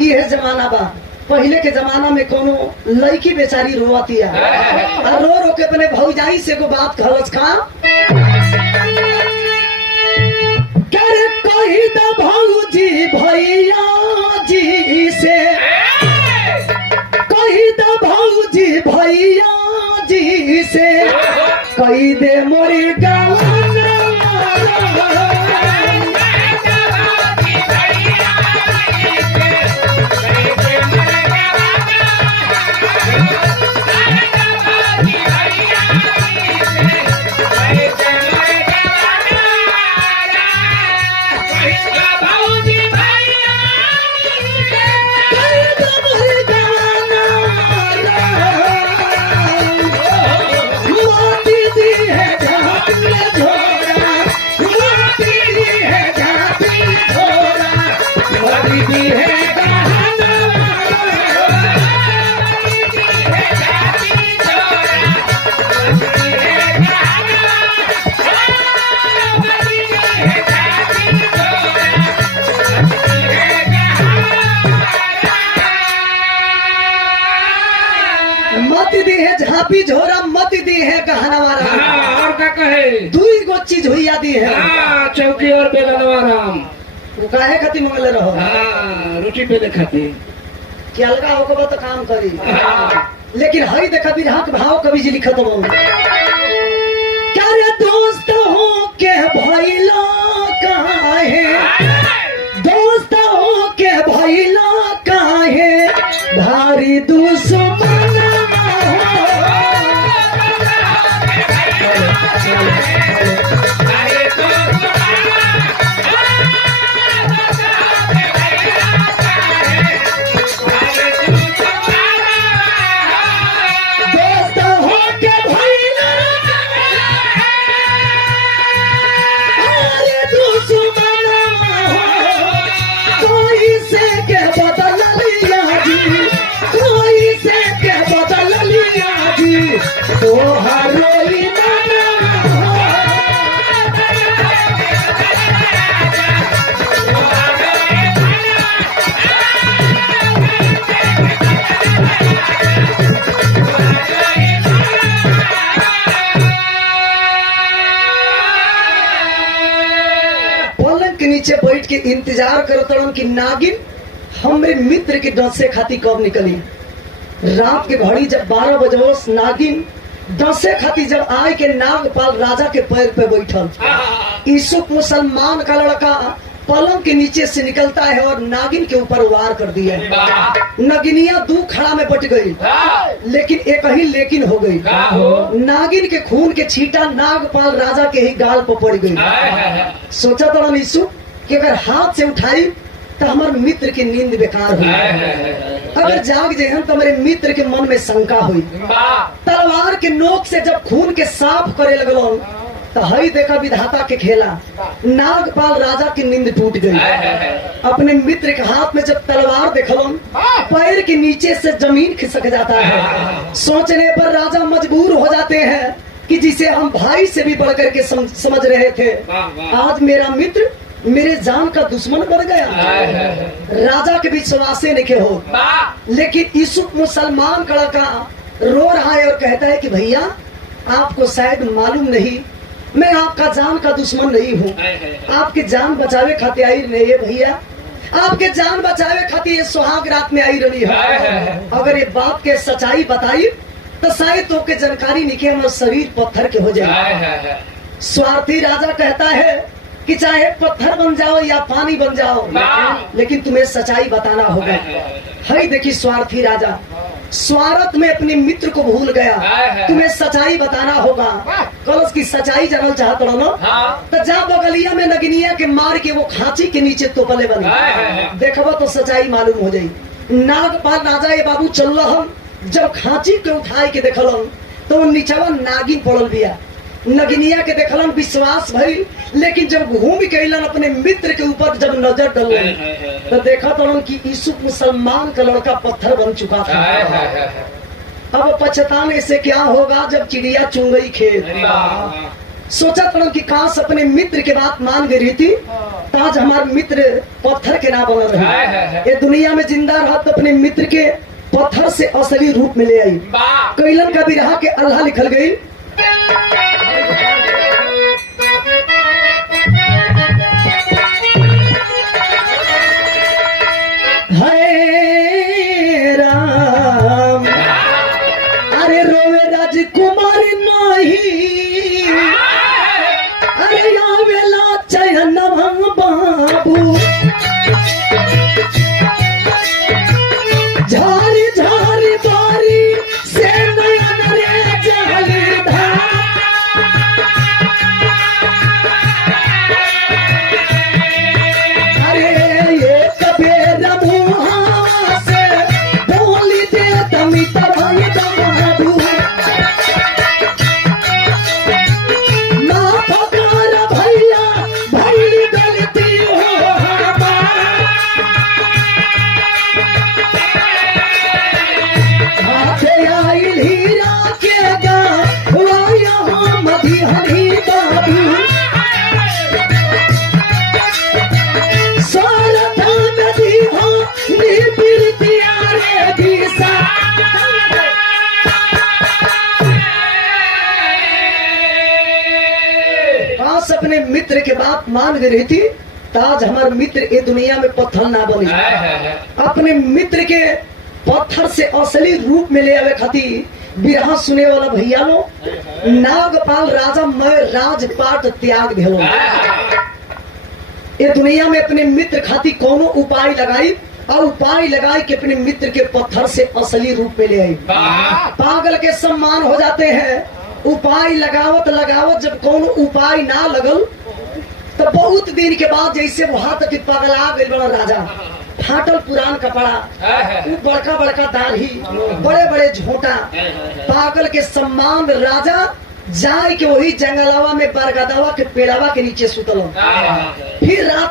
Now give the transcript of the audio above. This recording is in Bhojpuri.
ये जमाना बा। पहले के जमाना में कोनो लड़की बेचारी रोवतिया और रो रो के अपने भौजाई से को बात कहलस का कर कही तो भौजी भैया जी से कही तो भौजी भैया जी से कही दे मोरी गाँव मत दी है झापी झोरा मत दी है गहना वाला और क्या कहे दुई गो चीज हुई आदि है चौकी और बेलनवा राम काहे खाती मंगल रहो रोटी पे खाती कि अलगा होगा तो काम करी लेकिन हरी देखा बिरहा के भाव कवि जी लिखत हो क्या रे दोस्त हो के भइला काहे दोस्त हो के भइला काहे भारी दुश्मन नीचे बैठ के इंतजार करता कि नागिन हमरे मित्र के डसे खाती कब निकली। रात के घड़ी जब 12 बजे नागिन डसे खाती जब आए के नागपाल राजा के पैर पे बैठल यूसुफ मुसलमान का लड़का पलंग के नीचे से निकलता है और नागिन के ऊपर वार कर दिया। नगिनिया दो खड़ा में बट गई लेकिन एक ही लेकिन हो गई। नागिन के खून के छींटा नागपाल राजा के ही गाल पर पड़ गई। सोचा था यूसुफ कि अगर हाथ से उठाई तो हमारे मित्र की नींद बेकार हुई, अगर जाग जाए तो मेरे मित्र के मन में शंका हुई। तलवार के नोक से जब खून के साफ करे लगलो तो हई देखा विधाता के खेला, नागपाल राजा की नींद टूट गई। अपने मित्र के हाथ में जब तलवार देखलो पैर के नीचे से जमीन खिसक जाता है। सोचने पर राजा मजबूर हो जाते हैं कि जिसे हम भाई से भी बढ़कर के समझ रहे थे आज मेरा मित्र मेरे जान का दुश्मन बन गया। राजा के विश्वास नहीं हो लेकिन यूसुफ मुसलमान का लड़का रो रहा है और कहता है कि भैया आपको शायद मालूम नहीं मैं आपका जान का दुश्मन नहीं हूँ, आपके जान बचावे खाते आई नहीं है भैया, आपके जान बचावे खाते ये सुहाग रात में आई रही है। अगर ये बात के सच्चाई बताई तो शायद तो के जानकारी निके हमारा शरीर पत्थर के हो जाए। स्वार्थी राजा कहता है कि चाहे पत्थर बन जाओ या पानी बन जाओ लेकिन तुम्हें सच्चाई बताना होगा। है देखी स्वार्थी राजा स्वार्थ में अपने मित्र को भूल गया, तुम्हें सच्चाई बताना होगा। कल उसकी सच्चाई जानना चाहते हो ना तो जा बगलिया में नगिनिया के मार के वो खांची के नीचे तोपले बने देखो तो सच्चाई मालूम हो जाये। नागपाल राजा ये बाबू चल हम जब खांची के उठाई के देखल तो वो नीचवा नागिन पड़ल बिया। नगिनिया के देखलन विश्वास भई लेकिन जब घूम के अपने मित्र के ऊपर जब नजर डलन तो देखा तो कि यूसुफ मुसलमान का लड़का पत्थर बन चुका था। अब पछताने से क्या होगा जब चिड़िया चुंग गई खेत। सोचा था कि काश अपने मित्र के बात मान गई थी ताज हमार मित्र पत्थर के ना बनल है। रहे। ये दुनिया में जिंदा रहत अपने मित्र के पत्थर से असली रूप में ले आई। वाह कैलन का बिरहा के अल्लाह लिखल गई। है राम अरे रोवे राजकुमार नहीं, अरे आवेला चयन बाबू, झारी झारी बारी से नयन रे जलधार। अरे ये कबीर मुहावा से बोली दे तमी तबाई बाबू, ना पकार भैया भैली गलती हो हाथे आइल हीरा के गा यहाँ मधी हरी बाबू, सारथा नदी हो निबिरतिया रे दिशा। काश अपने मित्र के बात मान गई रही थी, ताज हमारे मित्र ये दुनिया में पत्थर ना बनी। अपने मित्र के पत्थर से असली रूप में ले आवे खातिर बिरहा सुने वाला भैया लो नागपाल राजा मैं राजपाट त्याग भेलो। ये दुनिया में अपने मित्र खातिर कोनो उपाय लगाई और उपाय लगाई कि अपने मित्र के पत्थर से असली रूप में ले आई। पागल के सम्मान हो जाते हैं। उपाय लगावत लगावत जब कोनो उपाय ना लगल तो बहुत दिन के बाद जैसे वहां तक पगला गई बड़ा राजा, फाटल पुरान कपड़ा, वो बड़का बड़का दाढ़ी, बड़े बड़े झोटा, पागल के सम्मान राजा जाए के वही जंगलवा में बरगदवा के पेड़वा के नीचे सुतल। फिर रात